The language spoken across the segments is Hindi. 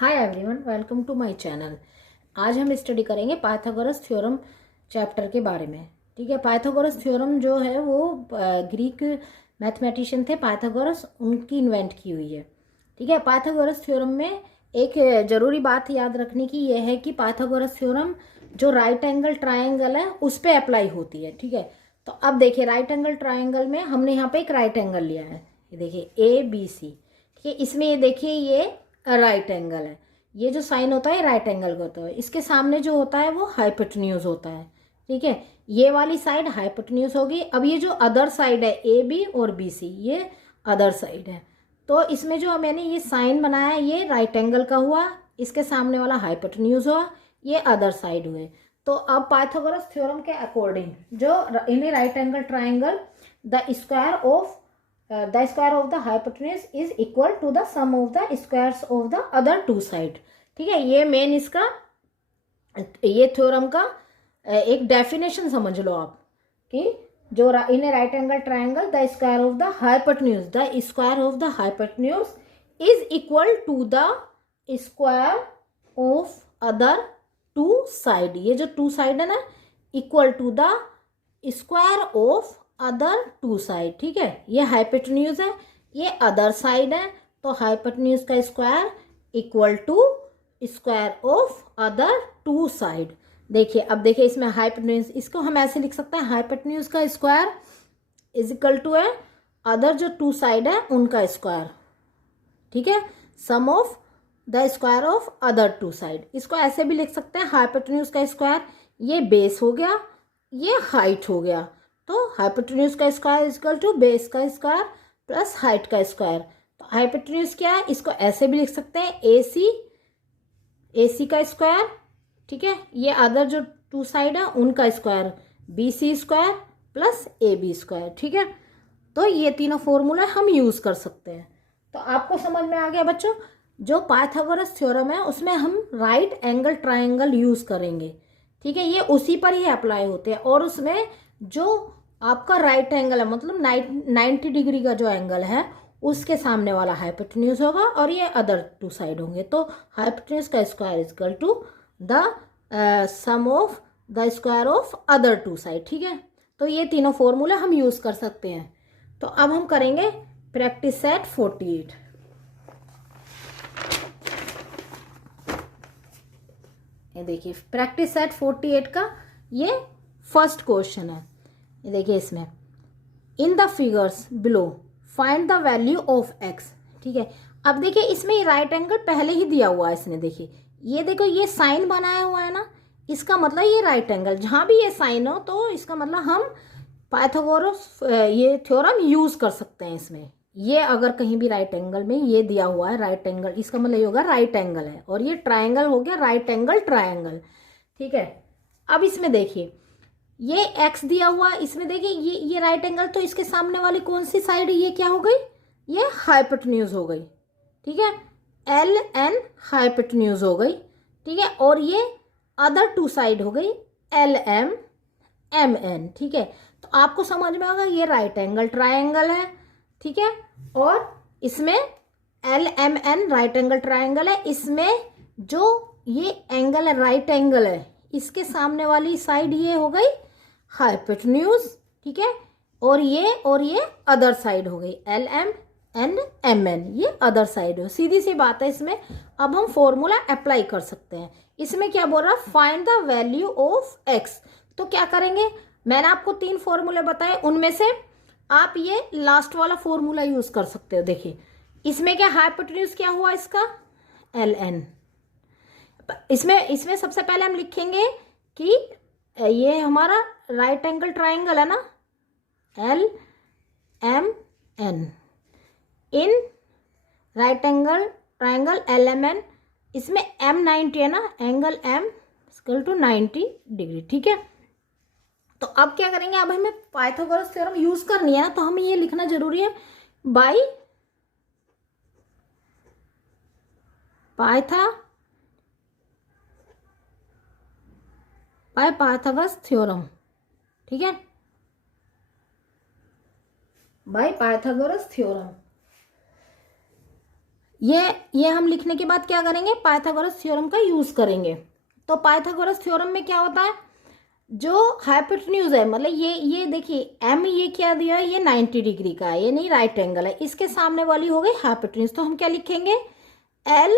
Hi everyone, welcome to my channel. आज हम स्टडी करेंगे पाइथागोरस थ्योरम चैप्टर के बारे में। ठीक है, पाइथागोरस थ्योरम जो है वो ग्रीक मैथमेटिशियन थे पाइथागोरस, उनकी इन्वेंट की हुई है। ठीक है, पाइथागोरस थ्योरम में एक ज़रूरी बात याद रखने की ये है कि पाइथागोरस थ्योरम जो राइट एंगल ट्राइंगल है उस पर अप्लाई होती है। ठीक है, तो अब देखिए राइट एंगल ट्राइंगल में हमने यहाँ पे एक राइट एंगल लिया है, ये देखिए ए बी सी। ठीक है, इसमें ये देखिए ये राइट एंगल है, ये जो साइन होता है राइट एंगल का होता है, इसके सामने जो होता है वो हाइपोटेन्यूज होता है। ठीक है, ये वाली साइड हाइपोटेन्यूज होगी। अब ये जो अदर साइड है ए बी और बी सी, ये अदर साइड है। तो इसमें जो मैंने ये साइन बनाया है ये राइट एंगल का हुआ, इसके सामने वाला हाइपोटेन्यूज हुआ, ये अदर साइड हुए। तो अब पाइथागोरस थ्योरम के अकॉर्डिंग जो in right angle triangle the square of the hypotenuse is equal to the sum of the squares of the other two side। ठीक है, ये मेन इसका ये थ्योरम का एक डेफिनेशन समझ लो आप कि जो in right angle triangle the square of the hypotenuse is equal to the square of other two side. ये जो टू साइड है ना, equal to the square of other two side. ठीक है, ये हाइपोटेन्यूज है, ये अदर साइड है, तो हाइपोटेन्यूज का square equal to square of other two side. देखिए अब देखिए इसमें हाइपोटेन्यूज, इसको हम ऐसे लिख सकते हैं, हाइपोटेन्यूज का स्क्वायर इज इक्वल टू है अदर जो टू साइड है उनका स्क्वायर। ठीक है, sum of the square of other two side. इसको ऐसे भी लिख सकते हैं, हाइपोटेन्यूज का स्क्वायर ये बेस हो गया, ये हाइट हो गया, तो हाइपोटेन्यूज का square is equal to base का स्क्वायर प्लस हाइट का स्क्वायर। तो हाइपोटेन्यूज क्या है, इसको ऐसे भी लिख सकते हैं ए सी का स्क्वायर। ठीक है, ये अदर जो टू साइड है उनका square B C square plus A B square. ठीक है, तो ये तीनों फॉर्मूला हम यूज कर सकते हैं। तो आपको समझ में आ गया बच्चों, जो पाइथागोरस थ्योरम है उसमें हम राइट एंगल ट्राइंगल यूज करेंगे। ठीक है, ये उसी पर ही अप्लाई होते हैं, और उसमें जो आपका राइट एंगल है मतलब 90 डिग्री का जो एंगल है उसके सामने वाला हाइपोटेन्यूज होगा और ये अदर टू साइड होंगे। तो हाइपोटेन्यूज का square is equal to the sum of the square of other two side. ठीक है, तो ये तीनों फॉर्मूला हम यूज कर सकते हैं। तो अब हम करेंगे प्रैक्टिस सेट 48। ये देखिए प्रैक्टिस सेट 48 का ये फर्स्ट क्वेश्चन है। ये देखिए इसमें in the figures below find the value of x. ठीक है, अब देखिए इसमें राइट एंगल पहले ही दिया हुआ है इसने, देखिए ये देखो ये साइन बनाया हुआ है ना, इसका मतलब ये राइट एंगल जहां भी ये साइन हो तो इसका मतलब हम पाइथागोरस ये थ्योरम यूज कर सकते हैं इसमें। ये अगर कहीं भी राइट एंगल में ये दिया हुआ है राइट एंगल, इसका मतलब ये होगा राइट एंगल है, और ये ट्राइंगल हो गया राइट एंगल ट्राइंगल। ठीक है, अब इसमें देखिए ये x दिया हुआ, इसमें देखिए ये राइट एंगल, तो इसके सामने वाली कौन सी साइड है, ये क्या हो गई, ये हाइपोटेन्यूज हो गई। ठीक है, एल एन हाइपोटेन्यूज हो गई। ठीक है, और ये अदर टू साइड हो गई एल एम एम एन। ठीक है, तो आपको समझ में आएगा ये राइट एंगल ट्राइंगल है। ठीक है, और इसमें L M N right angle triangle है, इसमें जो ये एंगल है राइट एंगल है इसके सामने वाली साइड ये हो गई हाइपोटेन्यूज। ठीक है, और ये अदर साइड हो गई L M N M N, ये अदर साइड हो। सीधी सी बात है, इसमें अब हम फॉर्मूला अप्लाई कर सकते हैं। इसमें क्या बोल रहा है, find the value of x. तो क्या करेंगे, मैंने आपको 3 फॉर्मूले बताए, उनमें से आप ये लास्ट वाला फॉर्मूला यूज कर सकते हो। देखिए इसमें क्या हाइपोटेन्यूज क्या हुआ इसका एल एन। इसमें सबसे पहले हम लिखेंगे कि ये हमारा राइट एंगल ट्राइंगल है ना, L M N, in right angle triangle L M N, इसमें एम 90 है ना, angle M equal to 90 degree. ठीक है, तो अब क्या करेंगे, अब हमें पाइथागोरस थ्योरम यूज करनी है ना, तो हमें ये लिखना जरूरी है बाई पाइथागोरस थ्योरम। ठीक है, बाय पाइथागोरस थ्योरम। ये हम लिखने के बाद क्या करेंगे, पाइथागोरस थ्योरम का यूज करेंगे। तो पाइथागोरस थ्योरम में क्या होता है, जो हाइपोटेन्यूज है, मतलब ये देखिए एम, ये क्या दिया है, ये 90 डिग्री का है, ये नहीं राइट एंगल है, इसके सामने वाली हो गई हाइपोटेन्यूज। तो हम क्या लिखेंगे, एल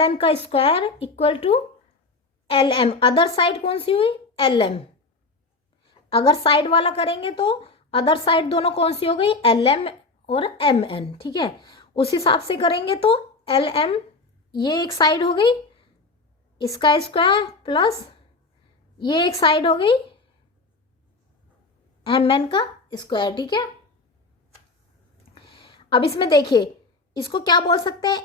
एन का square equal to L M. Other side कौन सी हुई, एल एम। अगर साइड वाला करेंगे तो अदर साइड दोनों कौन सी हो गई, एल एम और एम एन। ठीक है, उस हिसाब से करेंगे तो एल एम, ये एक साइड हो गई इसका स्क्वायर, प्लस ये एक साइड हो गई एम एन का स्क्वायर। ठीक है, अब इसमें देखिए इसको क्या बोल सकते हैं,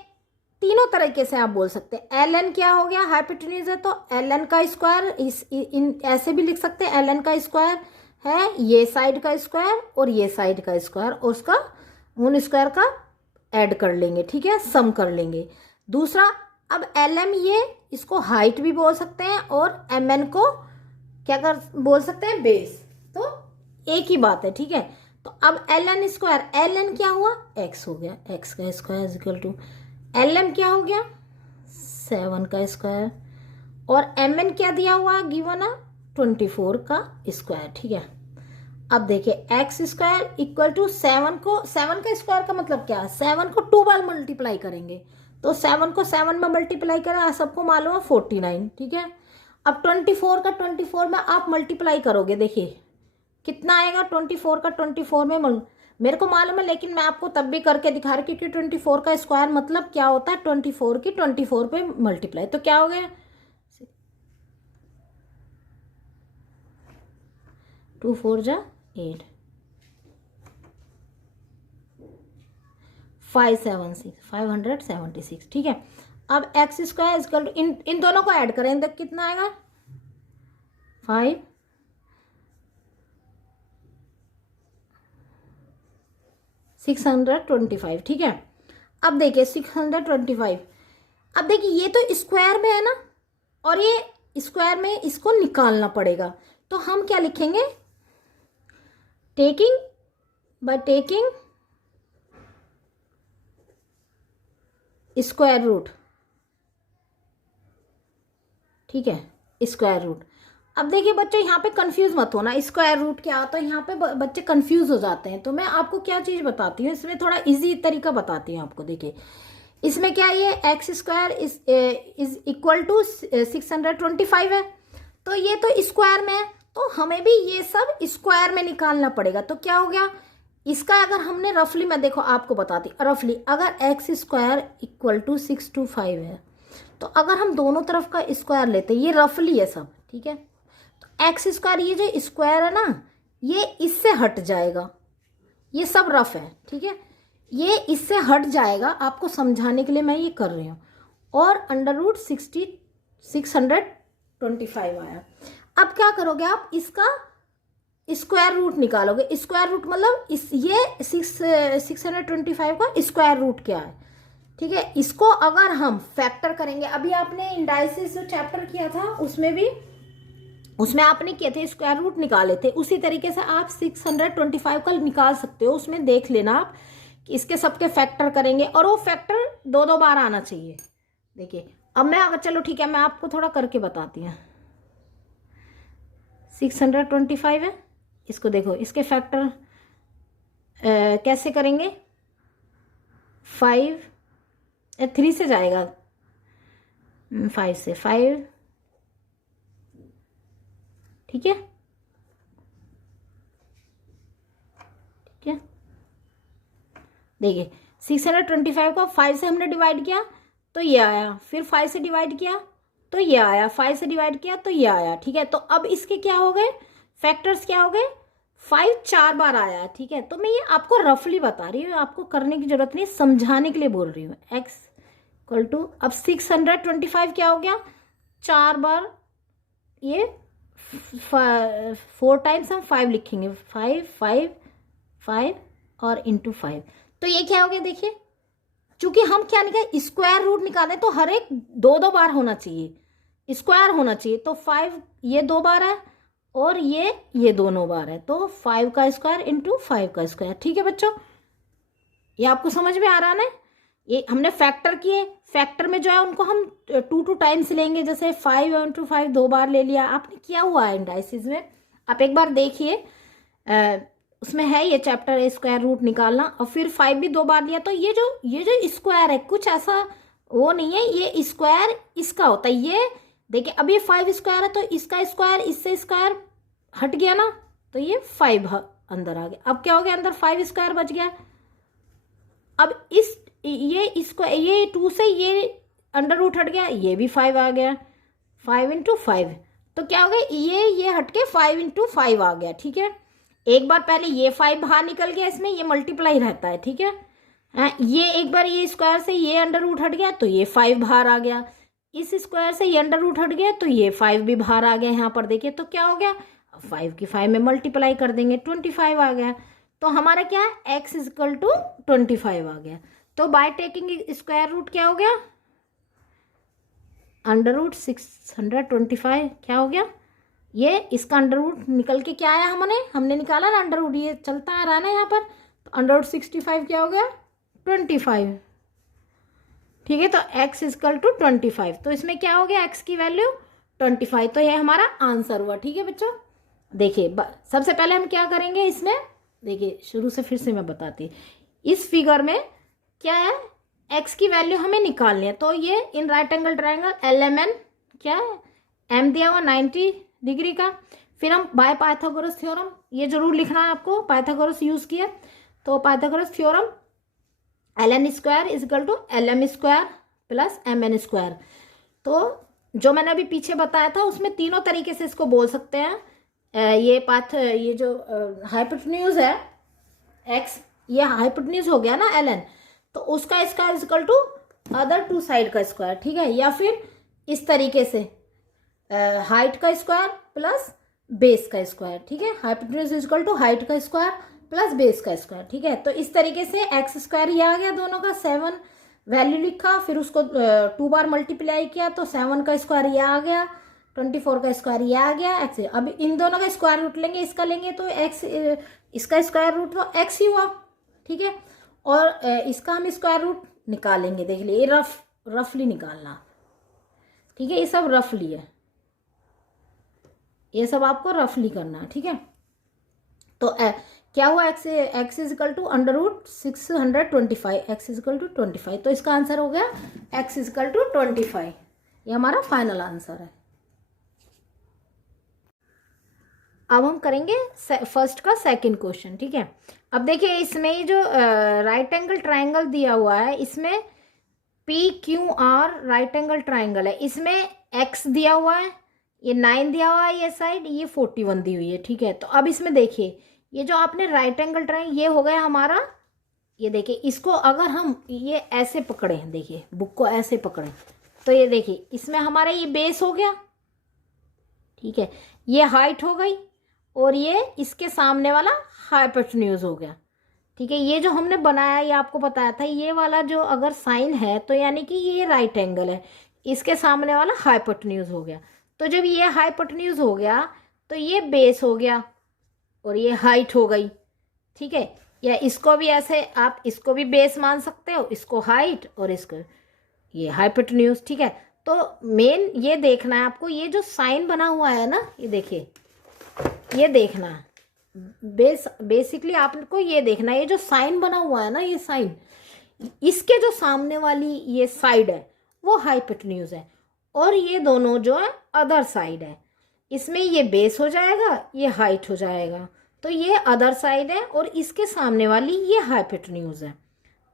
तीनों तरीके से आप बोल सकते हैं। एल एन क्या हो गया, हाइपोटेन्यूज है तो एल एन का स्क्वायर, ऐसे भी लिख सकते हैं, एल एन का स्क्वायर है ये साइड का स्क्वायर और ये साइड का स्क्वायर, और उसका उन स्क्वायर का ऐड कर लेंगे। ठीक है, सम कर लेंगे। दूसरा, अब एल एम, ये इसको हाइट भी बोल सकते हैं और एम एन को क्या कर बोल सकते हैं, बेस। तो एक ही बात है। ठीक है, तो अब L N square, L N क्या हुआ, एक्स हो गया, एक्स का square equal to L M क्या हो गया, 7 का स्क्वायर, और एम एन क्या दिया हुआ गिवन है, 24 का स्क्वायर। ठीक है, अब देखिए एक्स स्क्वायर इक्वल टू 7 को, 7 का स्क्वायर का मतलब क्या है, 7 को 2 बार मल्टीप्लाई करेंगे, तो 7 को 7 में मल्टीप्लाई करें, सबको मालूम है 49। ठीक है, अब 24 का 24 में आप मल्टीप्लाई करोगे, देखिए कितना आएगा, 24 का 24 में मेरे को मालूम है, लेकिन मैं आपको तब भी करके दिखा रही, क्योंकि 24 का स्क्वायर मतलब क्या होता है, 24 की 24 पे मल्टीप्लाई। तो क्या हो गया, 2 4 जा 8, 576। ठीक है, अब एक्स स्क्वायर इक्वल टू, इन दोनों को ऐड करें तो कितना आएगा, 625। ठीक है, अब देखिए 625, अब देखिए ये तो स्क्वायर में है ना, और ये स्क्वायर में इसको निकालना पड़ेगा। तो हम क्या लिखेंगे, टेकिंग स्क्वायर रूट। ठीक है, स्क्वायर रूट। अब देखिए बच्चों, यहाँ पे कंफ्यूज मत होना, स्क्वायर रूट क्या होता है, यहाँ पे बच्चे कंफ्यूज हो जाते हैं। तो मैं आपको क्या चीज़ बताती हूँ, इसमें थोड़ा इजी तरीका बताती हूँ आपको। देखिए इसमें क्या, ये X square is equal to 625 है, तो ये तो स्क्वायर में है, तो हमें भी ये सब स्क्वायर में निकालना पड़ेगा। तो क्या हो गया, इसका अगर हमने रफली, मैं देखो आपको बताती रफली, अगर एक्स स्क्वायर इक्वल टू 625 है, तो अगर हम दोनों तरफ का स्क्वायर लेते हैं, ये रफली है सब। ठीक है, तो एक्स स्क्वायर, ये जो स्क्वायर है ना, ये इससे हट जाएगा, ये सब रफ है। ठीक है, ये इससे हट जाएगा, आपको समझाने के लिए मैं ये कर रही हूँ। और अंडर रूट 625 आया। अब क्या करोगे आप, इसका स्क्वायर रूट निकालोगे। स्क्वायर रूट मतलब ये 625 का स्क्वायर रूट क्या है। ठीक है, इसको अगर हम फैक्टर करेंगे, अभी आपने इंडाइसिस जो चैप्टर किया था उसमें आपने किए थे, स्क्वायर रूट निकाले थे, उसी तरीके से आप 625 का निकाल सकते हो। उसमें देख लेना आप कि इसके सबके फैक्टर करेंगे, और वो फैक्टर 2 बार आना चाहिए। देखिए अब मैं, अगर चलो ठीक है, मैं आपको थोड़ा करके बताती हूँ। 625 है, इसको देखो, इसके फैक्टर कैसे करेंगे, 3 से जाएगा, 5 से 5। ठीक है, ठीक है, देखिए 625 को 5 से हमने डिवाइड किया तो ये आया, फिर 5 से डिवाइड किया तो ये आया, 5 से डिवाइड किया तो ये आया। ठीक है, तो अब इसके क्या हो गए, फैक्टर्स क्या हो गए, 5 4 बार आया। ठीक है, तो मैं ये आपको रफली बता रही हूँ, आपको करने की जरूरत नहीं, समझाने के लिए बोल रही हूँ। एक्स इक्वल टू, अब 625 क्या हो गया, 4 बार, ये 4 टाइम्स हम 5 लिखेंगे, 5 5 5 और इंटू 5। तो ये क्या हो गया, देखिए चूंकि हम क्या निकाले, स्क्वायर रूट निकाले, तो हर एक 2 बार होना चाहिए, स्क्वायर होना चाहिए। तो 5 ये 2 बार है, और ये दोनों बार है, तो 5 का स्क्वायर इंटू 5 का स्क्वायर। ठीक है बच्चों, ये आपको समझ में आ रहा है ना। ये हमने फैक्टर किए, फैक्टर में जो है उनको हम 2 टाइम्स लेंगे, जैसे 5 into 5 2 बार ले लिया, आपने किया हुआ है इंडाइसिस में। आप एक बार देखिए, उसमें है ये चैप्टर स्क्वायर रूट निकालना, और फिर 5 भी 2 बार लिया। तो ये जो स्क्वायर है कुछ ऐसा वो नहीं है, ये स्क्वायर इसका होता है। ये देखिए अब ये 5 स्क्वायर है, तो इसका स्क्वायर इससे स्क्वायर हट गया ना, तो ये 5 अंदर आ गया। अब क्या हो गया, अंदर 5 स्क्वायर बच गया। अब ये 2 से ये अंडर रूट हट गया, ये भी 5 आ गया, 5 into 5। तो क्या हो गया, ये हट के 5 into 5 आ गया। ठीक है, एक बार पहले ये 5 बाहर निकल गया, इसमें ये मल्टीप्लाई रहता है। ठीक है, ये एक बार ये स्क्वायर से ये अंडर रूट हट गया, तो ये 5 बाहर आ गया। इस स्क्वायर से ये अंडर रूट हट गया, तो ये 5 भी बाहर आ गया। यहाँ पर देखिए तो क्या हो गया, 5 की 5 में मल्टीप्लाई कर देंगे, 25 आ गया। तो हमारा क्या है, x इक्वल टू 25 आ गया। तो बाय टेकिंग स्क्वायर रूट क्या हो गया, अंडर रूट 625 क्या हो गया, ये इसका अंडर रूट निकल के क्या आया, हमने निकाला ना अंडर रूट, ये चलता आ रहा है ना यहाँ पर। तो अंडर रूट 65 क्या हो गया, 25। ठीक है, तो x इक्वल टू 25। तो इसमें क्या हो गया, x की वैल्यू 25। तो ये हमारा आंसर हुआ। ठीक है बच्चों, देखिए सबसे पहले हम क्या करेंगे इसमें, देखिए शुरू से फिर से मैं बताती। इस फिगर में क्या है, x की वैल्यू हमें निकालनी है। तो ये इन राइट एंगल ट्रायंगल LMN क्या है, m दिया हुआ 90 डिग्री का। फिर हम बाय पाइथागोरस थ्योरम, ये जरूर लिखना है आपको, पाइथागोरस यूज किया। तो Pythagoras theorem ln square is equal to LM square plus MN square. तो जो मैंने अभी पीछे बताया था उसमें तीनों तरीके से इसको बोल सकते हैं। ये जो हाइपोटेन्यूज है x, ये हाइपोटेन्यूज हो गया ना ln, तो उसका square is equal to other 2 side का स्क्वायर। ठीक है, या फिर इस तरीके से हाइट का स्क्वायर प्लस बेस का स्क्वायर। ठीक है, hypotenuse is equal to height का स्क्वायर प्लस बेस का स्क्वायर। ठीक है, तो इस तरीके से x स्क्वायर ये आ गया दोनों का, 7 वैल्यू लिखा, फिर उसको 2 बार मल्टीप्लाई किया, तो 7 का स्क्वायर ये आ गया, 24 का स्क्वायर ये आ गया, x। अब इन दोनों का स्क्वायर रूट लेंगे, इसका लेंगे तो x, इसका स्क्वायर रूट तो x ही हुआ। ठीक है, और इसका हम स्क्वायर रूट निकालेंगे। देख लिए, ये रफली निकालना। ठीक है, ये सब रफली है, ये सब आपको रफली करना है। ठीक है, तो क्या हुआ, x is equal to under root 625, x is equal to 25। तो इसका आंसर हो गया x इज इक्वल टू 25। ये हमारा फाइनल आंसर है। अब हम करेंगे फर्स्ट का सेकंड क्वेश्चन। ठीक है, अब देखिए इसमें ये जो राइट एंगल ट्रायंगल दिया हुआ है, इसमें PQR राइट एंगल ट्रायंगल है, इसमें x दिया हुआ है, ये 9 दिया हुआ है ये साइड, ये 41 दी हुई है। ठीक है, तो अब इसमें देखिए ये जो आपने राइट एंगल ट्रायंगल, ये हो गया हमारा, ये देखिए इसको अगर हम ये ऐसे पकड़े, देखिए बुक को ऐसे पकड़े, तो ये देखिए इसमें हमारा ये बेस हो गया। ठीक है, ये हाइट हो गई, और ये इसके सामने वाला हाइपोटेन्यूज हो गया। ठीक है, ये जो हमने बनाया, ये आपको बताया था, ये वाला जो अगर साइन है तो यानी कि ये राइट एंगल है, इसके सामने वाला हाइपोटेन्यूज हो गया। तो जब ये हाइपोटेन्यूज हो गया तो ये बेस हो गया, और ये हाइट हो गई। ठीक है, या इसको भी ऐसे, आप इसको भी बेस मान सकते हो, इसको हाइट और इसको ये हाइपोटेन्यूज। ठीक है, तो मेन ये देखना है आपको, ये जो साइन बना हुआ है ना, ये देखिए, ये देखना है बेसिकली आपको, ये देखना है, ये जो साइन बना हुआ है ना, ये साइन, इसके जो सामने वाली ये साइड है वो हाइपोटेन्यूज है, और ये दोनों जो है अदर साइड है। इसमें ये बेस हो जाएगा, ये हाइट हो जाएगा, तो ये अदर साइड है, और इसके सामने वाली ये हाइपोटेन्यूज है।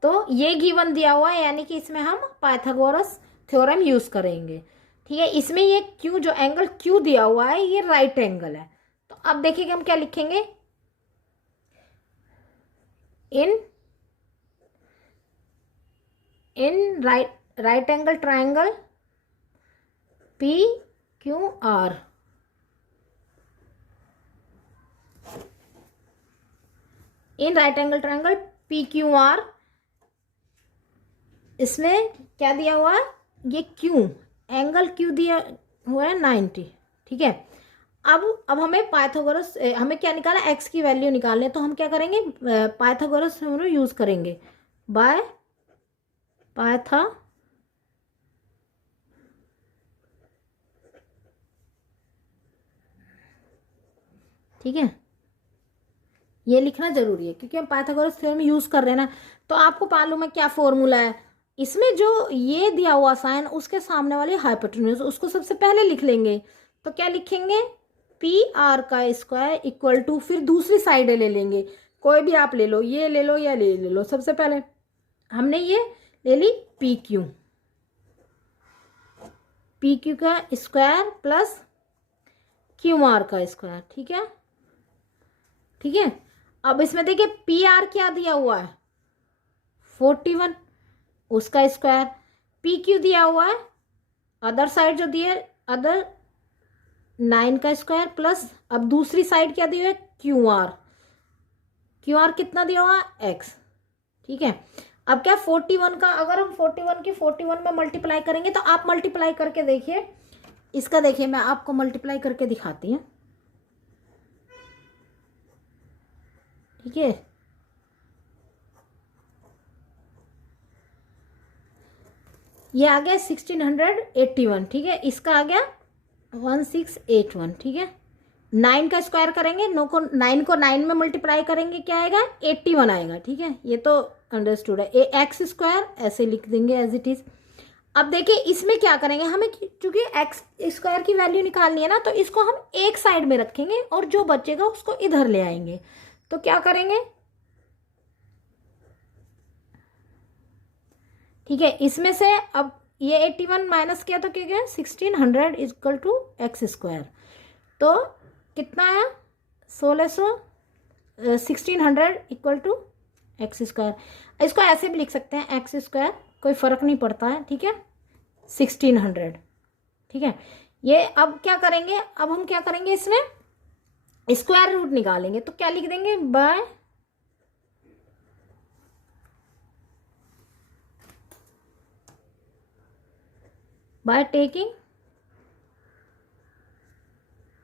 तो ये गिवन दिया हुआ है, यानी कि इसमें हम पाइथागोरस थ्योरम यूज करेंगे। ठीक है, इसमें ये क्यू, जो एंगल क्यू दिया हुआ है, ये राइट एंगल है। तो अब देखिए हम क्या लिखेंगे, इन राइट एंगल ट्रायंगल PQR, इन राइट एंगल ट्रायंगल PQR, इसमें क्या दिया हुआ है, ये क्यू, एंगल क्यू दिया हुआ है 90। ठीक है, अब हमें पाइथागोरस, हमें क्या निकाला, x की वैल्यू निकालने, तो हम क्या करेंगे, पाइथागोरस थ्योरम यूज करेंगे। बाय पाइथा ठीक है, ये लिखना जरूरी है क्योंकि हम पाइथागोरस थ्योरम यूज कर रहे हैं ना। तो आपको मालूम है क्या फॉर्मूला है इसमें, जो ये दिया हुआ साइन उसके सामने वाली हाइपोटेन्यूज उसको सबसे पहले लिख लेंगे। तो क्या लिखेंगे, पी आर का स्क्वायर इक्वल टू, फिर दूसरी साइड ले लेंगे, कोई भी आप ले लो, ये ले लो या ले लो। सबसे पहले हमने ये ले ली पी क्यू, पी क्यू का स्क्वायर प्लस क्यू आर का स्क्वायर। ठीक है, ठीक है। अब इसमें देखिए पी आर क्या दिया हुआ है 41, उसका स्क्वायर, पी क्यू दिया हुआ है अदर साइड जो दिए अदर 9 का स्क्वायर प्लस, अब दूसरी साइड क्या दी हुई है क्यू आर, क्यू आर कितना दिया हुआ है एक्स। ठीक है, अब क्या 41 का, अगर हम 41 की 41 में मल्टीप्लाई करेंगे तो आप मल्टीप्लाई करके देखिए इसका, देखिए मैं आपको मल्टीप्लाई करके दिखाती हूँ। ठीक है, ये आ गया 1681। ठीक है, इसका आ गया 1681। ठीक है, 9 का स्क्वायर करेंगे, 9 को 9 में मल्टीप्लाई करेंगे क्या आएगा 81 आएगा। ठीक है, ये तो अंडरस्टूड है। एक्स स्क्वायर ऐसे लिख देंगे एज इट इज। अब देखिए इसमें क्या करेंगे, हमें क्योंकि एक्स स्क्वायर की वैल्यू निकालनी है ना, तो इसको हम एक साइड में रखेंगे और जो बचेगा उसको इधर ले आएंगे। तो क्या करेंगे, ठीक है, इसमें से अब ये 81 माइनस किया तो क्या गया 1600 इक्वल टू एक्स स्क्वायर। तो कितना आया 1600, 1600 इक्वल टू एक्स स्क्वायर। इसको ऐसे भी लिख सकते हैं एक्स स्क्वायर, कोई फर्क नहीं पड़ता है। ठीक है, 1600। ठीक है, ये अब क्या करेंगे, अब हम क्या करेंगे इसमें स्क्वायर रूट निकालेंगे। तो क्या लिख देंगे बाय टेकिंग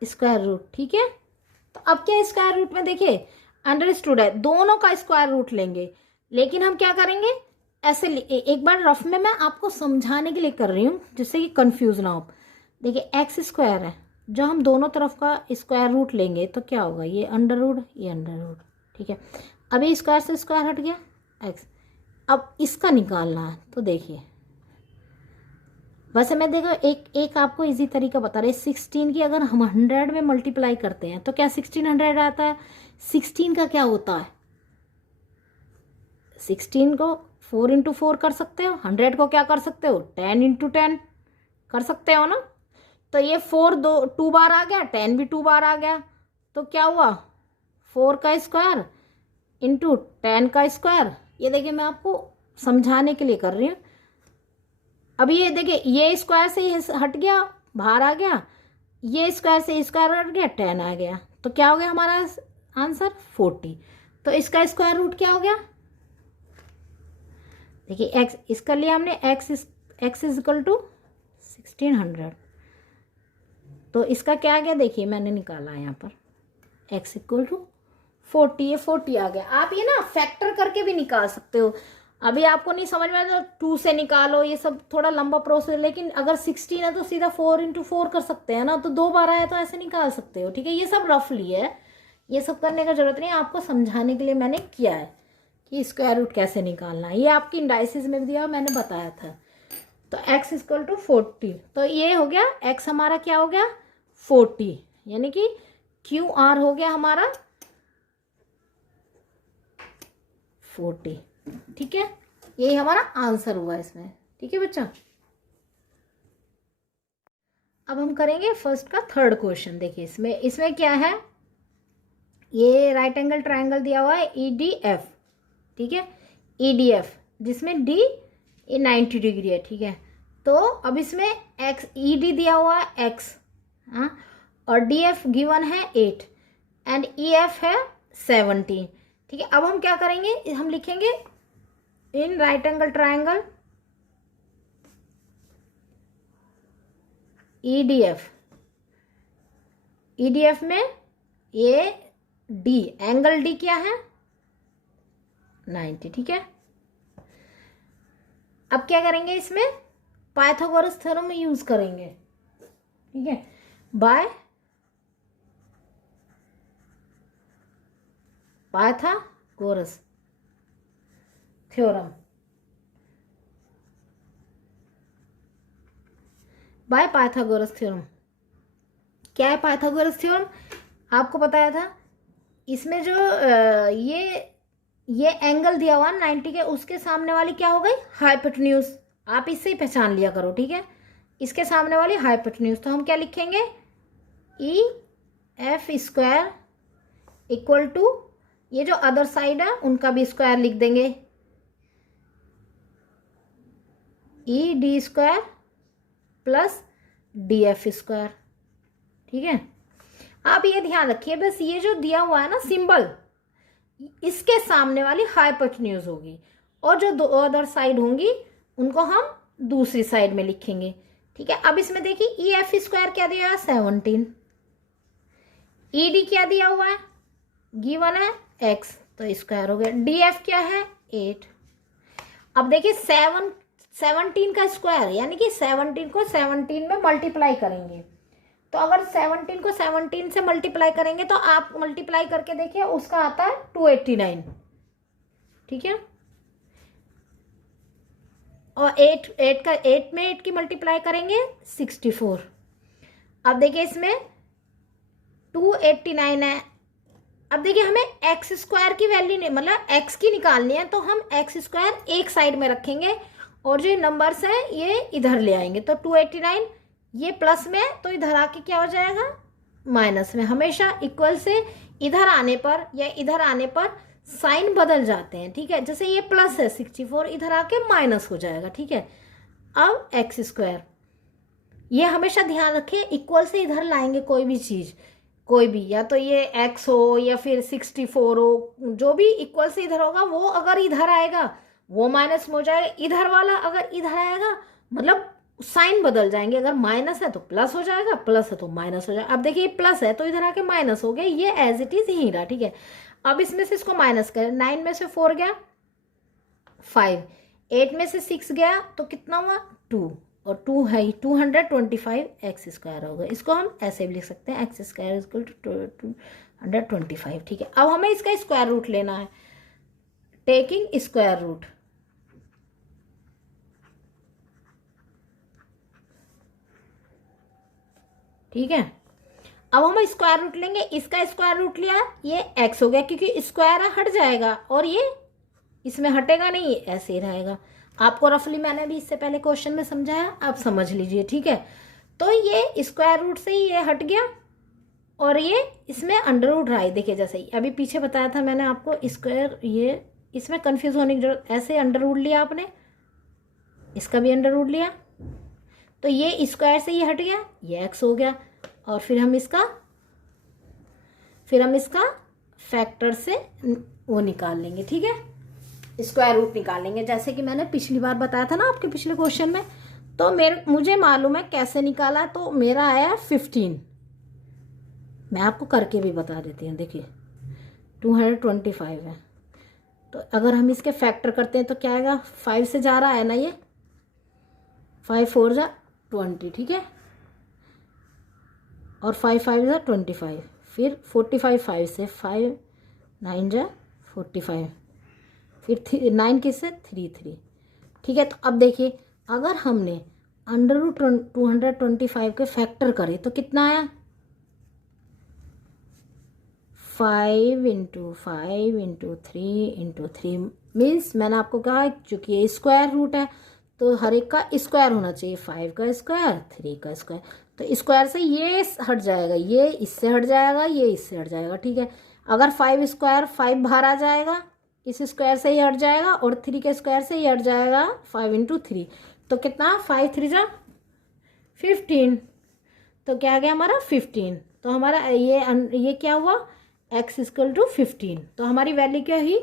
स्क्वायर रूट। ठीक है, तो अब क्या स्क्वायर रूट में देखिए अंडरस्टूड है, दोनों का स्क्वायर रूट लेंगे, लेकिन हम क्या करेंगे ऐसे एक बार रफ में मैं आपको समझाने के लिए कर रही हूँ जिससे कि कंफ्यूज ना हो। देखिए एक्स स्क्वायर है, जो हम दोनों तरफ का स्क्वायर रूट लेंगे तो क्या होगा, ये अंडर रूट ये अंडर रूट। ठीक है, अभी स्क्वायर से स्क्वायर हट गया एक्स। अब इसका निकालना है, तो देखिए वैसे मैं देखो एक आपको इजी तरीका बता रहे, 16 की अगर हम 100 में मल्टीप्लाई करते हैं तो क्या 1600 आता है। 16 का क्या होता है, 16 को 4 इंटू 4 कर सकते हो, 100 को क्या कर सकते हो 10 इंटू 10 कर सकते हो ना। तो ये 4 2 बार आ गया, 10 भी 2 बार आ गया, तो क्या हुआ 4 का स्क्वायर इंटू 10 का स्क्वायर। ये देखिए मैं आपको समझाने के लिए कर रही हूँ। अभी ये देखिए ये स्क्वायर से ये हट गया बाहर आ गया, ये स्क्वायर से स्क्वायर हट गया 10 आ गया, तो क्या हो गया हमारा आंसर 40। तो इसका स्क्वायर रूट क्या हो गया, देखिए एक्स इसका लिया हमने एक्स इज इक्वल टू 1600। तो इसका क्या आ गया, देखिए मैंने निकाला यहाँ पर एक्स इक्वल टू 40, ये 40 आ गया। आप ये ना फैक्टर करके भी निकाल सकते हो, अभी आपको नहीं समझ में आया तो 2 से निकालो, ये सब थोड़ा लंबा प्रोसेस। लेकिन अगर 16 है तो सीधा 4 इंटू 4 कर सकते हैं ना, तो 2 बार आया तो ऐसे निकाल सकते हो। ठीक है, ये सब रफली है, ये सब करने का जरूरत नहीं है, आपको समझाने के लिए मैंने किया है कि स्क्वायर रूट कैसे निकालना है। ये आपकी इंडाइसिस में भी दिया मैंने बताया था। तो x इक्वल टू 40, तो ये हो गया x हमारा क्या हो गया 40, यानी कि क्यू आर हो गया हमारा 40। ठीक है, यही हमारा आंसर हुआ इसमें। ठीक है बच्चा, अब हम करेंगे फर्स्ट का थर्ड क्वेश्चन। देखिए इसमें क्या है, ये राइट एंगल ट्रायंगल दिया हुआ है EDF। ठीक है, EDF जिसमें D ये 90 डिग्री है। ठीक है, तो अब इसमें एक्स ED दिया हुआ है x, हाँ, और DF गिवन है 8 एंड EF है 17। ठीक है, अब हम क्या करेंगे, हम लिखेंगे इन राइट एंगल ट्रायंगल EDF में ये D एंगल D क्या है 90। ठीक है, अब क्या करेंगे, इसमें पाइथागोरस थ्योरम यूज करेंगे, ठीक है, by Pythagoras theorem, by Pythagoras theorem. क्या है पाइथागोरस थ्योरम? आपको बताया था, इसमें जो ये एंगल दिया हुआ 90 के, उसके सामने वाली क्या हो गई, हाइपोटेन्यूज। आप इससे ही पहचान लिया करो, ठीक है, इसके सामने वाली हाइपोटेन्यूज। तो हम क्या लिखेंगे, E F square equal to, ये जो अदर साइड है उनका भी स्क्वायर लिख देंगे, E D square plus D F square, ठीक है। आप ये ध्यान रखिए, बस ये जो दिया हुआ है ना सिंबल, इसके सामने वाली हाइपोटेन्यूज होगी, और जो दो अदर साइड होंगी उनको हम दूसरी साइड में लिखेंगे, ठीक है। अब इसमें देखिए ई एफ स्क्वायर क्या दिया है, 17, ई डी क्या दिया हुआ है, गिवन है एक्स, तो स्क्वायर हो गया, डी एफ क्या है 8। अब देखिए 17 का स्क्वायर, यानी कि 17 को 17 में मल्टीप्लाई करेंगे, तो अगर 17 को 17 से मल्टीप्लाई करेंगे तो आप मल्टीप्लाई करके देखिए, उसका आता है 289, ठीक है। और 8 में 8 की मल्टीप्लाई करेंगे 64। अब देखिए इसमें 289 है। अब देखिए हमें एक्स स्क्वायर की वैल्यू नहीं, मतलब एक्स की निकालनी है, तो हम एक्स स्क्वायर एक साइड में रखेंगे और जो नंबर्स हैं ये इधर ले आएंगे, तो 289 ये प्लस में, तो इधर आके क्या हो जाएगा, माइनस में। हमेशा इक्वल से इधर आने पर या इधर आने पर साइन बदल जाते हैं, ठीक है। जैसे ये प्लस है 64, इधर आके माइनस हो जाएगा, ठीक है। अब एक्स स्क्वायर, ये हमेशा ध्यान रखें, इक्वल से इधर लाएंगे कोई भी चीज़, कोई भी, या तो ये x हो या फिर 64 हो, जो भी इक्वल से इधर होगा वो अगर इधर आएगा वो माइनस में हो जाएगा, इधर वाला अगर इधर आएगा मतलब साइन बदल जाएंगे, अगर माइनस है तो प्लस हो जाएगा, प्लस है तो माइनस हो जाएगा। अब देखिए प्लस है तो इधर आके माइनस हो गया, ये एज इट इज ही रहा, ठीक है। अब इसमें से इसको माइनस करें, 9 में से 4 गया 5, 8 में से 6 गया तो कितना हुआ 2, और 2 है 225 एक्स स्क्वायर होगा। इसको हम ऐसे भी लिख सकते हैं, एक्स स्क्वायर इक्वल टू 225, ठीक है। अब हमें इसका स्क्वायर रूट लेना है, टेकिंग स्क्वायर रूट, ठीक है। अब हम स्क्वायर रूट लेंगे, इसका स्क्वायर रूट लिया, ये एक्स हो गया, क्योंकि स्क्वायर हट जाएगा और ये इसमें हटेगा नहीं, ऐसे ही रहेगा। आपको रफली मैंने भी इससे पहले क्वेश्चन में समझाया, आप समझ लीजिए, ठीक है। तो ये स्क्वायर रूट से ही ये हट गया और ये इसमें अंडर रूट रहा है, देखिए जैसे ही अभी पीछे बताया था मैंने आपको, स्क्वायर, ये इसमें कंफ्यूज होने की जरूरत, ऐसे अंडर रूट लिया आपने, इसका भी अंडर रूट लिया, तो ये स्क्वायर से ये हट गया, ये एक्स हो गया, और फिर हम इसका फैक्टर से वो निकाल लेंगे, ठीक है, स्क्वायर रूट निकाल लेंगे, जैसे कि मैंने पिछली बार बताया था ना आपके पिछले क्वेश्चन में। तो मुझे मालूम है कैसे निकाला, तो मेरा आया 15, मैं आपको करके भी बता देती हूँ, देखिए 225 है, तो अगर हम इसके फैक्टर करते हैं तो क्या आएगा, 5 से जा रहा है ना ये, 5 4 जा 20, ठीक है, और 5 5 जा 25, फिर 45 5 से, 5 9 जा 45, फिर 9 किससे 3 3, ठीक है। तो अब देखिए अगर हमने अंडर रूट 225 के फैक्टर करे तो कितना आया, 5 × 5 × 3 × 3, मीन्स मैंने आपको कहा चूंकि ये स्क्वायर रूट है तो हर एक का स्क्वायर होना चाहिए, 5 का स्क्वायर 3 का स्क्वायर, तो स्क्वायर से ये हट जाएगा, ये इससे हट जाएगा, ये इससे हट जाएगा, ठीक है। अगर 5 स्क्वायर 5 बाहर आ जाएगा, इस स्क्वायर से ही हट जाएगा, और 3 के स्क्वायर से ही हट जाएगा, 5 × 3, तो कितना 5 3 जा 15, तो क्या आ गया हमारा 15। तो हमारा ये क्या हुआ, x इक्वल टू 15, तो हमारी वैल्यू क्या हुई,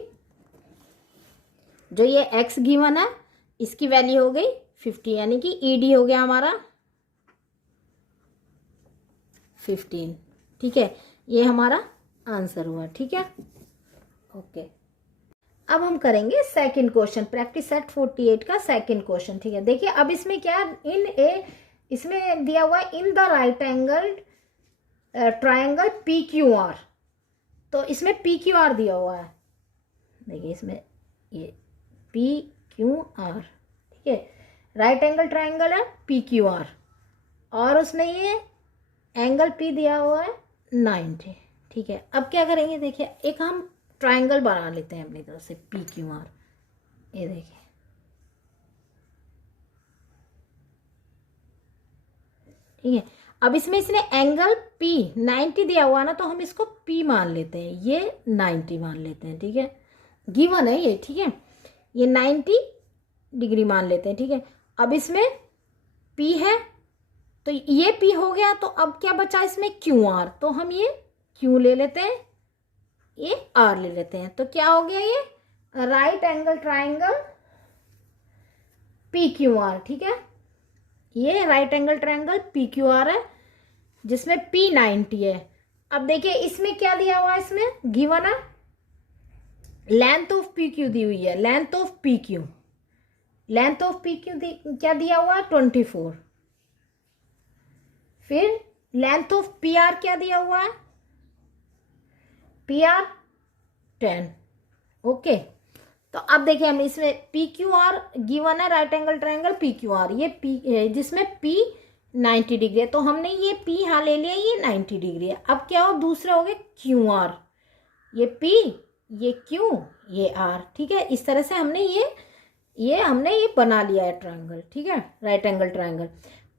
जो ये x गिवन है इसकी वैल्यू हो गई 50, यानी कि ईडी हो गया हमारा 15, ठीक है। ये हमारा आंसर हुआ, ठीक है, ओके। अब हम करेंगे सेकंड क्वेश्चन, प्रैक्टिस सेट 48 का सेकंड क्वेश्चन। ठीक है, देखिए अब इसमें क्या इसमें दिया हुआ है in the right angle triangle P Q R. तो इसमें पी क्यू आर दिया हुआ है, देखिए इसमें ये पी क्यू आर, ठीक है, राइट एंगल ट्रायंगल है पी क्यू आर, और उसमें ये एंगल पी दिया हुआ है 90। ठीक है, अब क्या करेंगे, देखिए एक हम ट्रायंगल बना लेते हैं अपनी तरफ से पी क्यू आर। ये देखिए, ठीक है, अब इसमें इसने एंगल पी 90 दिया हुआ ना, तो हम इसको पी मान लेते हैं, ये 90 मान लेते हैं। ठीक है, गिवन है ये, ठीक है, ये 90 डिग्री मान लेते हैं। ठीक है, अब इसमें पी है तो ये पी हो गया, तो अब क्या बचा इसमें क्यू आर, तो हम ये क्यू ले लेते हैं, ये आर ले लेते हैं, तो क्या हो गया ये right angle triangle P Q R. ठीक है, ये right angle triangle P Q R है जिसमें पी 90 है। अब देखिए इसमें क्या दिया हुआ है, इसमें गिवन है लेंथ ऑफ पी क्यू दी हुई है, length of P Q, length of P Q क्या दिया हुआ है 24। फिर लेंथ ऑफ पी आर क्या दिया हुआ है, पी आर 10। ओके, तो अब देखिए हम इसमें पी क्यू आर गिवन है right angle triangle P Q R, ये पी जिसमें पी 90 डिग्री है, तो हमने ये पी यहाँ ले लिया, ये 90 डिग्री है। अब क्या हो, दूसरे हो गए क्यू आर, ये पी ये क्यू ये आर। ठीक है, इस तरह से हमने ये बना लिया है ट्रायंगल। ठीक है, राइट एंगल ट्रायंगल।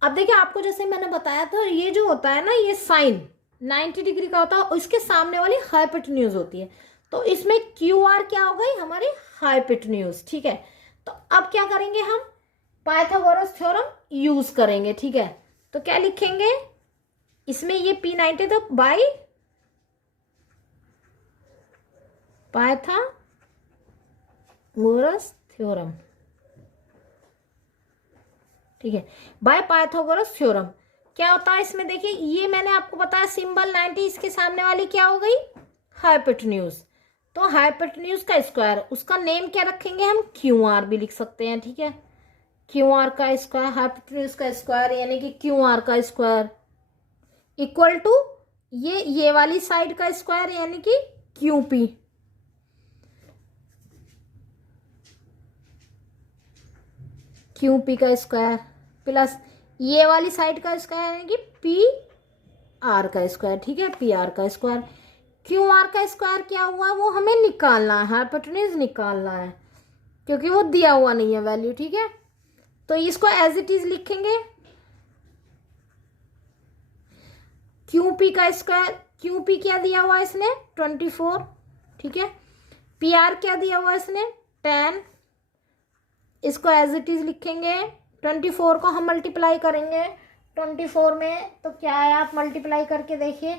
अब देखिए आपको जैसे मैंने बताया था, ये जो होता है ना, ये साइन 90 डिग्री का होता है और इसके सामने वाली हाइपोटेन्यूज होती है, तो इसमें क्यू आर क्या हो गई हमारी हाइपोटेन्यूज। ठीक है, तो अब क्या करेंगे हम, पाइथागोरस थ्योरम यूज करेंगे। ठीक है, तो क्या लिखेंगे इसमें, ये पी 90 तो बाई पाइथागोरस थ्योरम। ठीक है, बाय पाइथागोरस थ्योरम क्या होता है इसमें, देखिए ये मैंने आपको बताया सिंबल 90, इसके सामने वाली क्या हो गई हाइपोटेन्यूज, तो हाइपोटेन्यूज का स्क्वायर, उसका नेम क्या रखेंगे हम, क्यू आर भी लिख सकते हैं। ठीक है, क्यू आर का स्क्वायर, हाइपोटेन्यूज का स्क्वायर यानी कि क्यू आर का स्क्वायर इक्वल टू ये वाली साइड का स्क्वायर यानी कि क्यू पी, क्यू पी का स्क्वायर प्लस ये वाली साइड का स्क्वायर यानी कि पी आर का स्क्वायर। ठीक है, पी आर का स्क्वायर। क्यू आर का स्क्वायर क्या हुआ, वो हमें निकालना है, हाइपोटेन्यूज निकालना है, क्योंकि वो दिया हुआ नहीं है वैल्यू। ठीक है, तो इसको एज इट इज लिखेंगे, क्यू पी का स्क्वायर, क्यू पी क्या दिया हुआ है इसने 24। ठीक है, पी आर क्या दिया हुआ है इसने 10, इसको एज इट इज लिखेंगे। 24 को हम मल्टीप्लाई करेंगे 24 में, तो क्या है आप मल्टीप्लाई करके देखिए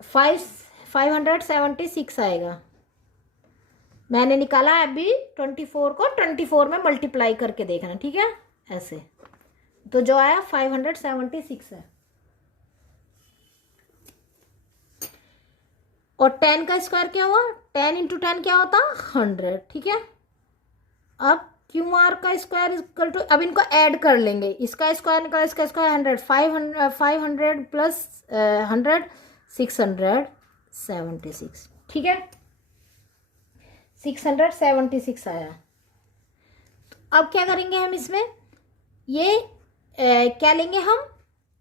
576 आएगा। मैंने निकाला है अभी 24 को 24 में मल्टीप्लाई करके देखना। ठीक है, ऐसे तो जो आया 576 है, और 10 का स्क्वायर क्या हुआ, 10 इंटू 10 क्या होता 100। ठीक है, अब क्यू आर का स्क्वायर इक्वल टू, अब इनको ऐड कर लेंगे, इसका स्क्वायर निकाला, इसका स्क्वायर 100, 500 प्लस 100 676। ठीक है, 676 आया। तो अब क्या करेंगे हम इसमें, ये क्या लेंगे हम,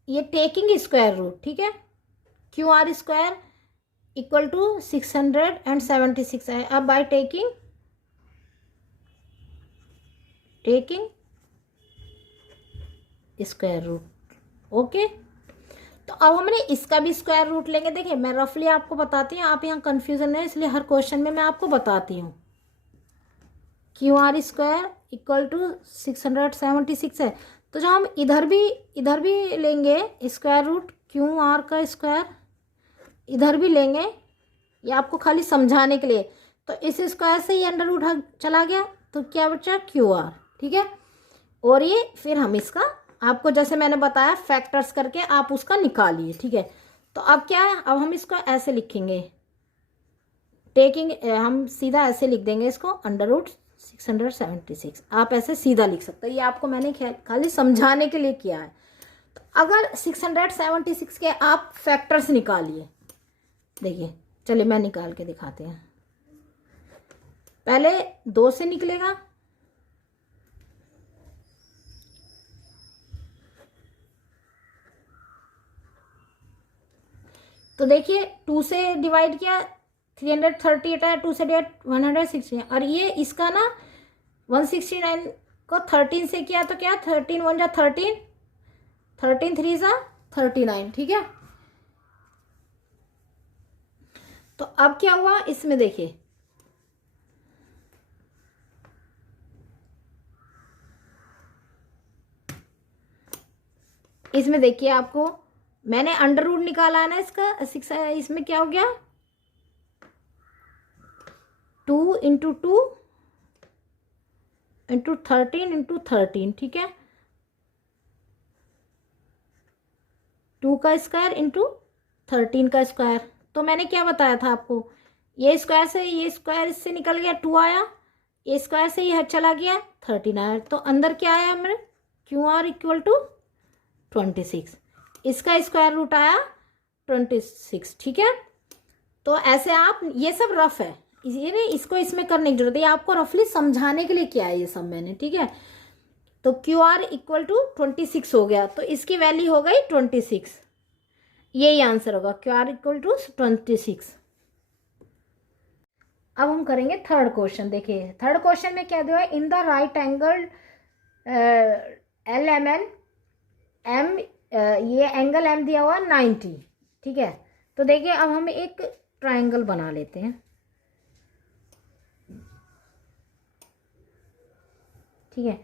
ये टेकिंग स्क्वायर रूट। ठीक है, Q R square equal to 676 है। अब by taking square root. Okay, तो अब हमने इसका भी स्क्वायर रूट लेंगे। देखिए मैं रफली आपको बताती हूँ, आप यहाँ कंफ्यूजन है इसलिए हर क्वेश्चन में मैं आपको बताती हूँ। Q R square equal to 676 है, तो जो हम इधर भी लेंगे स्क्वायर रूट क्यू आर का स्क्वायर, इधर भी लेंगे, ये आपको खाली समझाने के लिए। तो इस स्क्वायर से ये अंडर रूट चला गया, तो क्या बचा क्यू आर। ठीक है, और ये फिर हम इसका आपको जैसे मैंने बताया फैक्टर्स करके आप उसका निकालिए। ठीक है, तो अब क्या है, अब हम इसको ऐसे लिखेंगे टेकिंग हम सीधा ऐसे लिख देंगे इसको, √676। आप ऐसे सीधा लिख सकते हो, ये आपको मैंने खाली समझाने के लिए किया है। तो अगर 676 के आप फैक्टर्स निकालिए, देखिए चलिए मैं निकाल के दिखाते हैं। पहले 2 से निकलेगा, तो देखिए 2 से डिवाइड किया 338 है, 2 से डिवाइड 160, और ये इसका ना 169 को 13 से किया तो क्या 13 1 जा 13, 13 3 जा 39, ठीक है। तो अब क्या हुआ इसमें, देखिए इसमें देखिए आपको मैंने अंडर रूट निकाला है ना इसका 6, इसमें क्या हो गया 2 × 2 × 13 × 13, ठीक है, 2 का स्क्वायर इंटू 13 का स्क्वायर। तो मैंने क्या बताया था आपको, ये स्क्वायर से ये स्क्वायर इससे निकल गया 2 आया, ये स्क्वायर से ये चला गया 13 आया, तो अंदर क्या आया हमारे QR = 26, इसका स्क्वायर रूट आया 26, ठीक है। तो ऐसे आप, ये सब रफ है, ये इसको इसमें करने की जरूरत है, आपको रफली समझाने के लिए किया है ये सब मैंने, ठीक है। तो QR = 26 हो गया, तो इसकी वैल्यू हो गई 26, यही आंसर होगा, QR = 26। अब हम करेंगे थर्ड क्वेश्चन। देखिए थर्ड क्वेश्चन में क्या दिया है, in the right angle LMN M, ये एंगल M दिया हुआ 90, ठीक है। तो देखिए अब हम एक ट्रायंगल बना लेते हैं, ठीक है।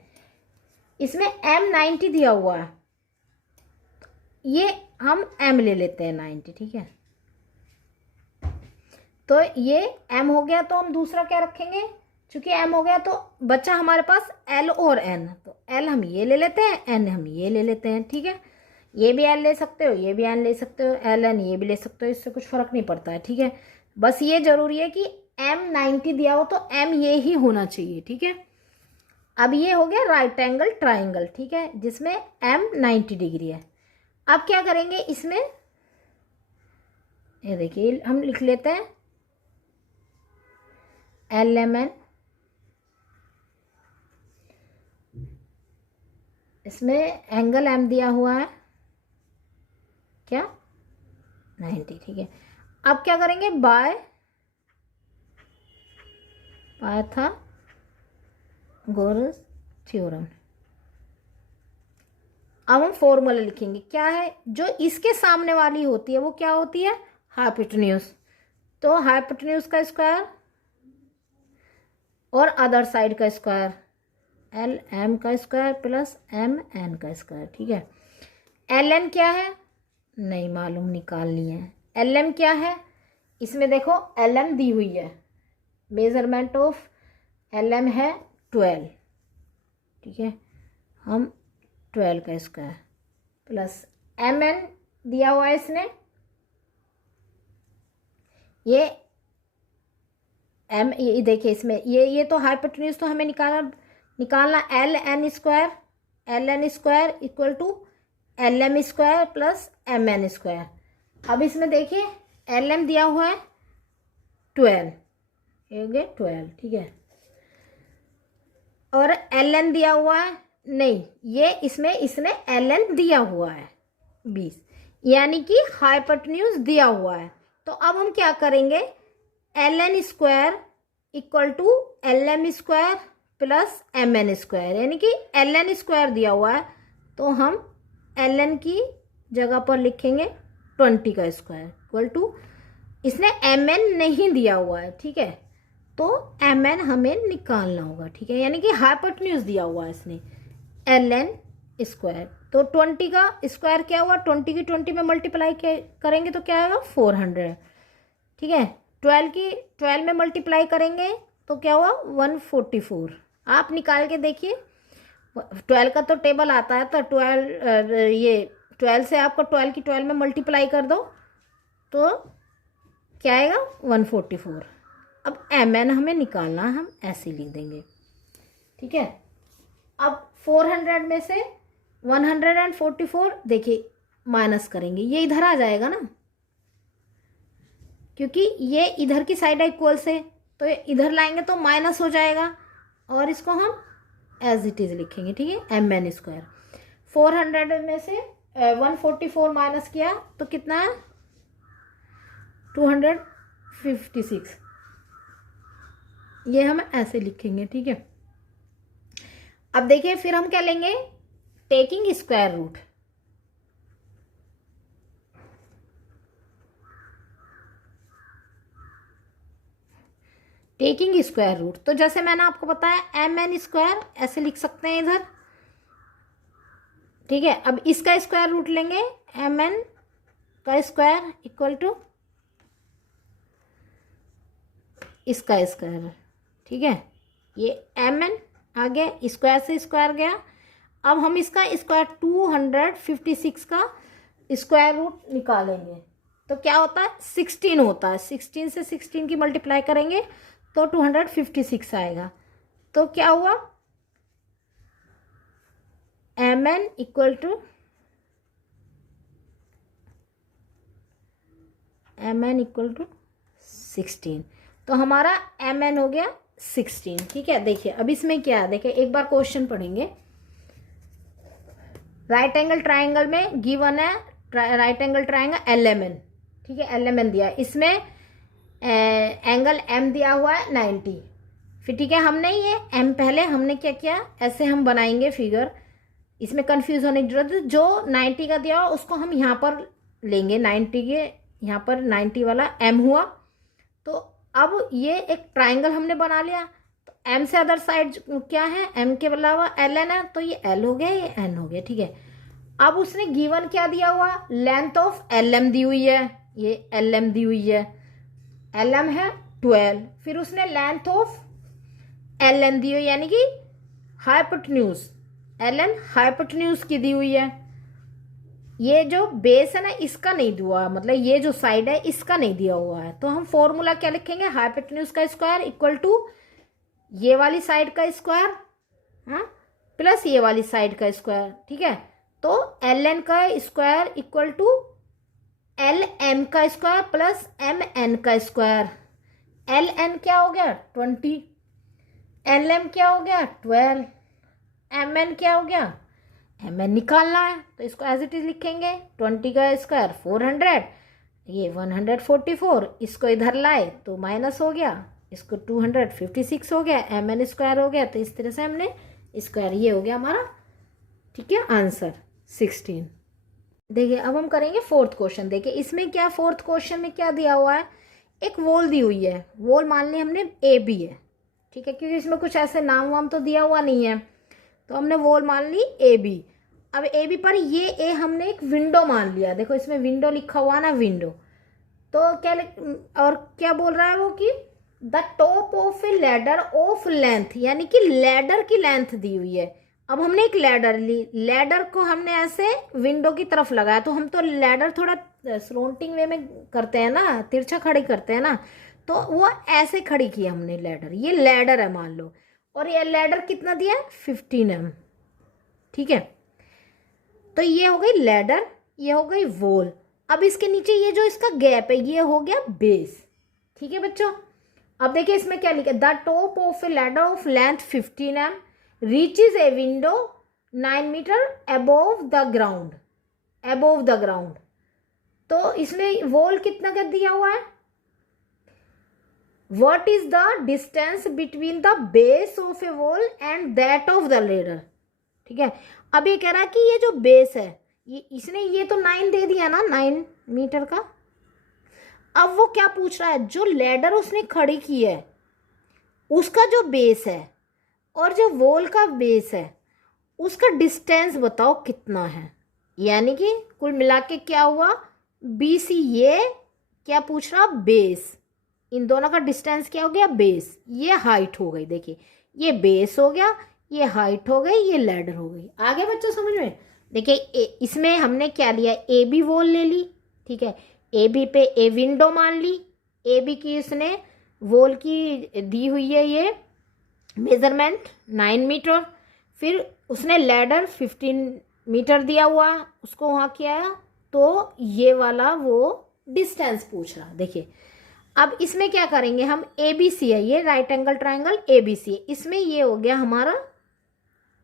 इसमें M 90 दिया हुआ है, ये हम M ले लेते हैं 90, ठीक है। तो ये M हो गया, तो हम दूसरा क्या रखेंगे, चूंकि M हो गया तो बचा हमारे पास L और N, तो L हम ये ले लेते हैं, N हम ये ले लेते हैं, ठीक है। ये भी L ले सकते हो, ये भी N ले सकते हो, LN ये भी ले सकते हो, इससे कुछ फर्क नहीं पड़ता है, ठीक है। बस ये जरूरी है कि M 90 दिया हो तो M ये ही होना चाहिए, ठीक है। अब ये हो गया राइट एंगल ट्राइंगल, ठीक है, जिसमें M 90 डिग्री है। अब क्या करेंगे इसमें, ये देखिए हम लिख लेते हैं LMN, इसमें एंगल M दिया हुआ है क्या 90, ठीक है। अब क्या करेंगे, बाय पाइथागोरस थ्योरम। अब हम फॉर्मूला लिखेंगे, क्या है, जो इसके सामने वाली होती है वो क्या होती है, हाइपोटेन्यूज। तो हाइपोटेन्यूज का स्क्वायर और अदर साइड का स्क्वायर, LM का स्क्वायर प्लस MN का स्क्वायर, ठीक है। LN क्या है नहीं मालूम, निकालनी है। LM क्या है, इसमें देखो LM दी हुई है, मेजरमेंट ऑफ LM है 12, ठीक है, हम 12 का स्क्वायर प्लस MN दिया हुआ है इसने, ये ये देखिए इसमें ये तो हाइपोटेन्यूज तो हमें निकालना LN square = LM square plus MN square. अब इसमें देखिए LM दिया हुआ है 12, ये हो गया 12, ठीक है, और LN दिया हुआ है नहीं, ये इसमें इसने LN दिया हुआ है 20, यानी कि हाइपोटेन्यूज दिया हुआ है। तो अब हम क्या करेंगे, LN square = LM square plus MN square, यानी कि LN स्क्वायर दिया हुआ है तो हम LN की जगह पर लिखेंगे 20 का स्क्वायर = इसने MN नहीं दिया हुआ है, ठीक है, तो MN हमें निकालना होगा, ठीक है, यानी कि हाइपोटेन्यूज दिया हुआ है इसने LN स्क्वायर। तो 20 का स्क्वायर क्या हुआ, 20 की 20 में मल्टीप्लाई करेंगे तो क्या आएगा 400, ठीक है। 12 की 12 में मल्टीप्लाई करेंगे तो क्या हुआ 144। आप निकाल के देखिए, 12 का तो टेबल आता है, तो 12 से आपको 12 की 12 में मल्टीप्लाई कर दो तो क्या आएगा 144, अब mn हमें निकालना, हम ऐसे लिख देंगे, ठीक है। अब 400 में से 144 देखिए माइनस करेंगे, ये इधर आ जाएगा ना, क्योंकि ये इधर की साइड है इक्वल से, तो ये इधर लाएंगे तो माइनस हो जाएगा, और इसको हम एज इट इज लिखेंगे, ठीक है। mn स्क्वायर 400 में से 144 माइनस किया तो कितना है 256, ये हम ऐसे लिखेंगे, ठीक है। अब देखिए फिर हम क्या लेंगे, taking square root, taking square root, तो जैसे मैंने आपको बताया mn स्क्वायर ऐसे लिख सकते हैं इधर, ठीक है। अब इसका स्क्वायर रूट लेंगे, mn का स्क्वायर इक्वल टू इसका स्क्वायर, ठीक है। ये mn आ गया, स्क्वायर से स्क्वायर गया। अब हम इसका स्क्वायर 256 का स्क्वायर रूट निकालेंगे, तो क्या होता है 16 होता है, 16 से 16 की मल्टीप्लाई करेंगे तो 256 आएगा। तो क्या हुआ mn equal to mn equal to 16, तो हमारा mn हो गया 16, ठीक है। देखिए अब इसमें क्या है, देखिए एक बार क्वेश्चन पढ़ेंगे। राइट एंगल ट्राइंगल में गिवन है राइट एंगल ट्राइंगल LMN, ठीक है, LMN दिया है, इसमें एंगल M दिया हुआ है 90, फिर ठीक है हमने ये M पहले हमने क्या किया, ऐसे हम बनाएंगे फिगर, इसमें कंफ्यूज होने की जरूरत है। जो 90 का दिया हुआ उसको हम यहाँ पर लेंगे, 90 के यहाँ पर 90 वाला M हुआ। तो अब ये एक ट्राइंगल हमने बना लिया, तो M से अदर साइड क्या है, M के अलावा LN है, तो ये L हो गया, ये N हो गया, ठीक है। अब उसने गिवन क्या दिया हुआ, लेंथ ऑफ LM दी हुई है, ये LM दी हुई है, LM है 12, फिर उसने लेंथ ऑफ LN दी हुई, यानी कि हाइपोटेन्यूज, LN हाइपोटेन्यूज की दी हुई है। ये जो बेस है ना इसका नहीं दिया हुआ, मतलब ये जो साइड है इसका नहीं दिया हुआ है, तो हम फॉर्मूला क्या लिखेंगे, हाइपोटेन्यूज का स्क्वायर इक्वल टू ये वाली साइड का स्क्वायर, हाँ, प्लस ये वाली साइड का स्क्वायर, ठीक है। तो LN का स्क्वायर इक्वल टू LM का स्क्वायर प्लस MN का स्क्वायर। LN क्या हो गया 20, LM क्या हो गया 12, MN क्या हो गया, MN निकालना है तो इसको एज इट इज लिखेंगे, 20 का स्क्वायर 400, ये 144, इसको इधर लाए तो माइनस हो गया, इसको 256 हो गया, MN स्क्वायर हो गया, तो इस तरह से हमने स्क्वायर, ये हो गया हमारा, ठीक है, आंसर 16। देखिए अब हम करेंगे फोर्थ क्वेश्चन। देखिए इसमें क्या, फोर्थ क्वेश्चन में क्या दिया हुआ है, एक वॉल दी हुई है, वॉल मान ली हमने AB है, ठीक है, क्योंकि इसमें कुछ ऐसे नाम वाम तो दिया हुआ नहीं है, तो हमने वॉल मान ली AB। अब AB पर ये A हमने एक विंडो मान लिया, देखो इसमें विंडो लिखा हुआ ना, विंडो, तो क्या और क्या बोल रहा है वो कि the top of a ladder of length, यानी कि लैडर की लेंथ दी हुई है। अब हमने एक लैडर ली, लैडर को हमने ऐसे विंडो की तरफ लगाया, तो हम तो लैडर थोड़ा स्लोंटिंग वे में करते हैं ना, तिरछा खड़ी करते हैं ना, तो वो ऐसे खड़ी की हमने लैडर, ये लैडर है मान लो, और ये लैडर कितना दिया है 15 mm, ठीक है। तो ये हो गई लैडर, ये हो गई वॉल। अब इसके नीचे ये जो इसका गैप है ये हो गया बेस, ठीक है बच्चों। अब देखिए इसमें क्या लिखा है, the top of a ladder of length 15 mm reaches a window 9 metre above the ground, above the ground. तो इसमें वॉल कितना कर दिया हुआ है, what is the distance between the base of a wall and that of the ladder, ठीक है। अब ये कह रहा है कि ये जो बेस है, ये इसने ये तो 9 दे दिया ना, 9 मीटर का। अब वो क्या पूछ रहा है, जो लैडर उसने खड़ी की है उसका जो बेस है और जो वॉल का बेस है उसका डिस्टेंस बताओ कितना है, यानी कि कुल मिला के क्या हुआ BC, ये क्या पूछ रहा बेस, इन दोनों का डिस्टेंस क्या हो गया बेस, ये हाइट हो गई, देखिए ये बेस हो गया, ये हाइट हो गई, ये लैडर हो गई। आगे बच्चों समझ में, देखिए इसमें हमने क्या लिया, AB वॉल ले ली, ठीक है, AB पे A विंडो मान ली, AB की इसने वॉल की दी हुई है ये मेजरमेंट 9 मीटर, फिर उसने लैडर 15 मीटर दिया हुआ, उसको वहाँ किया, तो ये वाला वो डिस्टेंस पूछ रहा। देखिए अब इसमें क्या करेंगे हम, ए बी सी है ये right angle triangle A B C, इसमें ये हो गया हमारा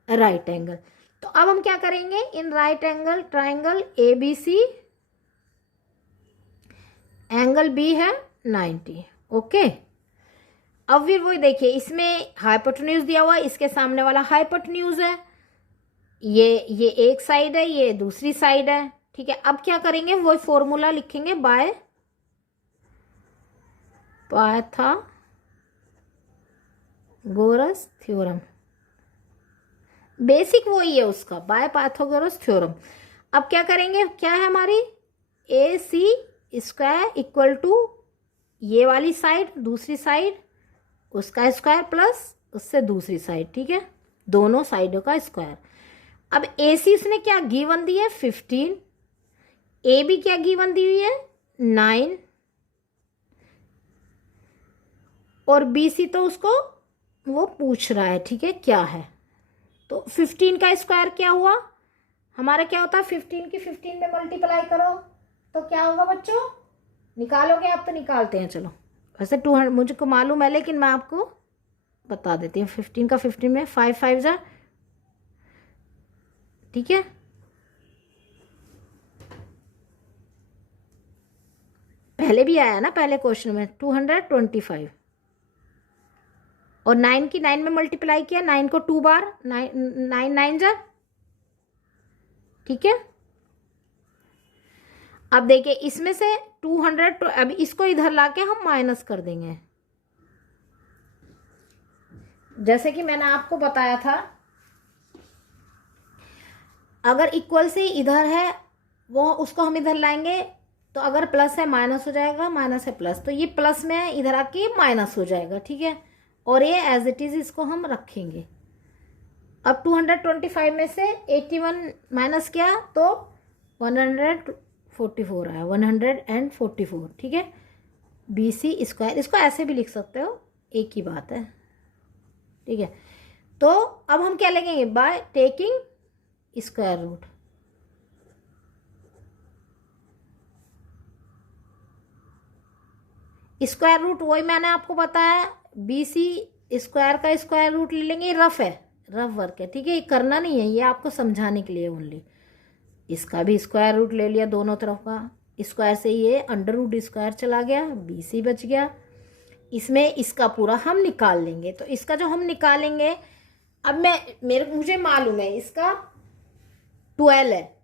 राइट एंगल। तो अब हम क्या करेंगे, in right angle triangle A B C angle B है 90। ओके, अब फिर वही देखिए इसमें हाइपोटेन्यूज दिया हुआ है, इसके सामने वाला हाइपोटेन्यूज है, ये एक साइड है, ये दूसरी साइड है। ठीक है, अब क्या करेंगे, वही फॉर्मूला लिखेंगे बाय पाइथागोरस थ्योरम। बेसिक वही है उसका, बाय पाइथागोरस थ्योरम। अब क्या करेंगे, क्या है हमारी ए सी स्क्वायर इक्वल टू ये वाली साइड, दूसरी साइड उसका स्क्वायर प्लस उससे दूसरी साइड, ठीक है, दोनों साइडों का स्क्वायर। अब ए सी इसने क्या गिवन दी है 15, ए बी क्या गिवन दी हुई है 9, और बी सी तो उसको वो पूछ रहा है, ठीक है क्या है। तो 15 का स्क्वायर क्या हुआ हमारा, क्या होता है 15 की 15 में मल्टीप्लाई करो तो क्या होगा बच्चों, निकालोगे आप, तो निकालते हैं चलो, वैसे 200 मुझको मालूम है लेकिन मैं आपको बता देती हूँ। 15 का 15 में 5 5 जा, ठीक है, पहले भी आया ना पहले क्वेश्चन में 225, और 9 की 9 में मल्टीप्लाई किया, 9 को 2 बार, 9 9 जा, ठीक है। अब देखिए इसमें से 200, अब इसको इधर लाके हम माइनस कर देंगे, जैसे कि मैंने आपको बताया था अगर इक्वल से इधर है वो उसको हम इधर लाएंगे, तो अगर प्लस है माइनस हो जाएगा, माइनस है प्लस, तो ये प्लस में है इधर आके माइनस हो जाएगा, ठीक है, और ये एज इट इज इसको हम रखेंगे। अब 225 में से 81 माइनस किया तो 144 आया, 144, ठीक है, बी सी स्क्वायर, इसको ऐसे भी लिख सकते हो, एक ही बात है, ठीक है। तो अब हम क्या लगेंगे, by taking square root, square root वही मैंने आपको बताया, बी सी स्क्वायर का स्क्वायर रूट ले लेंगे, रफ है, रफ वर्क है, ठीक है, ये करना नहीं है, ये आपको समझाने के लिए ओनली। इसका भी स्क्वायर रूट ले लिया, दोनों तरफ का स्क्वायर से ये अंडर रूट स्क्वायर चला गया, बी सी बच गया। इसमें इसका पूरा हम निकाल लेंगे, तो इसका जो हम निकालेंगे, अब मुझे मालूम है इसका 12 है,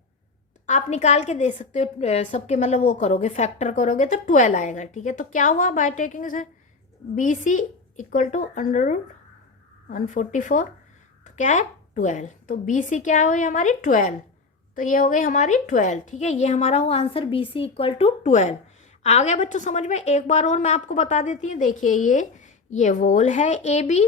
आप निकाल के दे सकते हो, सबके मतलब वो करोगे फैक्टर करोगे तो 12 आएगा, ठीक है। तो क्या हुआ, बाय टेकिंग से B C equal to under root 144, तो क्या है 12, तो बी सी क्या हुई हमारी 12, तो ये हो गई हमारी 12, ठीक है, ये हमारा हुआ answer B C equal to 12। आ गया बच्चों समझ में। एक बार और मैं आपको बता देती हूँ, देखिए ये वॉल है ए बी,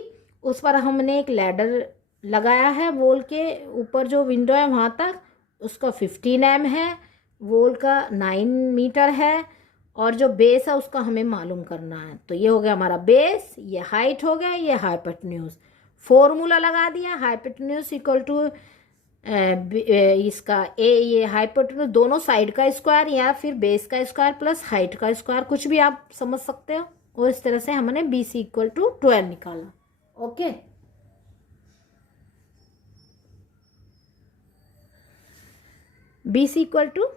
उस पर हमने एक लैडर लगाया है, वॉल के ऊपर जो विंडो है वहाँ तक उसका 15 mm है, वॉल का 9 मीटर है, और जो बेस है उसका हमें मालूम करना है। तो ये हो गया हमारा बेस, ये हाइट हो गया, ये हाइपोटेन्यूज, फॉर्मूला लगा दिया, हाइपोटेन्यूज इक्वल टू इसका ये हाइपोटेन्यूज दोनों साइड का स्क्वायर या फिर बेस का स्क्वायर प्लस हाइट का स्क्वायर, कुछ भी आप समझ सकते हो, और इस तरह से हमने बी सी इक्वल टू 12 निकाला। Okay, B C equal to